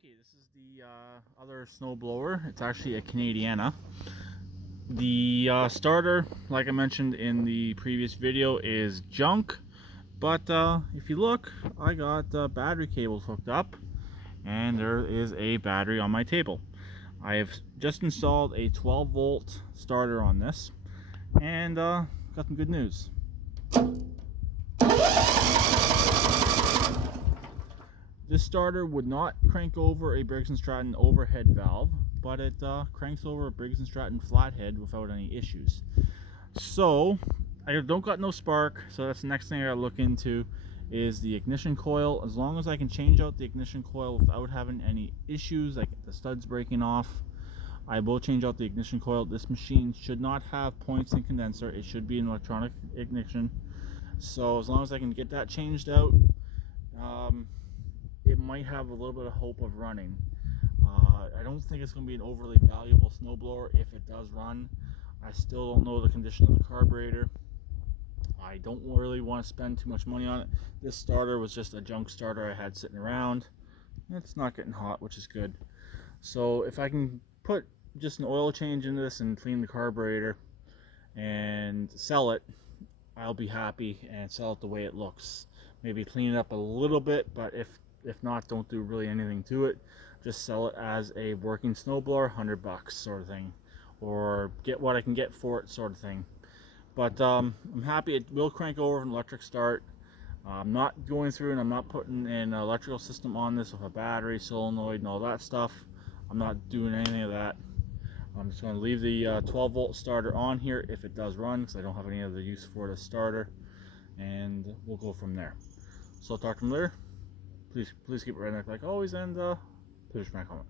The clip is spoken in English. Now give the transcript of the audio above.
Okay, this is the other snowblower. It's actually a Canadiana. The starter, like I mentioned in the previous video, is junk. But if you look, I got battery cables hooked up, and there is a battery on my table. I have just installed a 12-volt starter on this, and got some good news. This starter would not crank over a Briggs & Stratton overhead valve, but it cranks over a Briggs & Stratton flathead without any issues. So I don't got no spark, so that's the next thing I gotta look into is the ignition coil. As long as I can change out the ignition coil without having any issues like the studs breaking off, I will change out the ignition coil. This machine should not have points in condenser. It should be an electronic ignition. So as long as I can get that changed out, it might have a little bit of hope of running. I don't think it's going to be an overly valuable snowblower if it does run. I still don't know the condition of the carburetor. I don't really want to spend too much money on it. This starter was just a junk starter I had sitting around. It's not getting hot, which is good. So if I can put just an oil change in this and clean the carburetor and sell it, I'll be happy and sell it the way it looks. Maybe clean it up a little bit, but if not, don't do really anything to it. Just sell it as a working snowblower, $100 sort of thing, or get what I can get for it sort of thing. But I'm happy it will crank over an electric start. I'm not going through and I'm not putting an electrical system on this with a battery, solenoid, and all that stuff. I'm not doing anything of that. I'm just going to leave the 12-volt starter on here if it does run, because I don't have any other use for the starter, and we'll go from there. So I'll talk to them later. Please keep it right neck like always, and please my comment.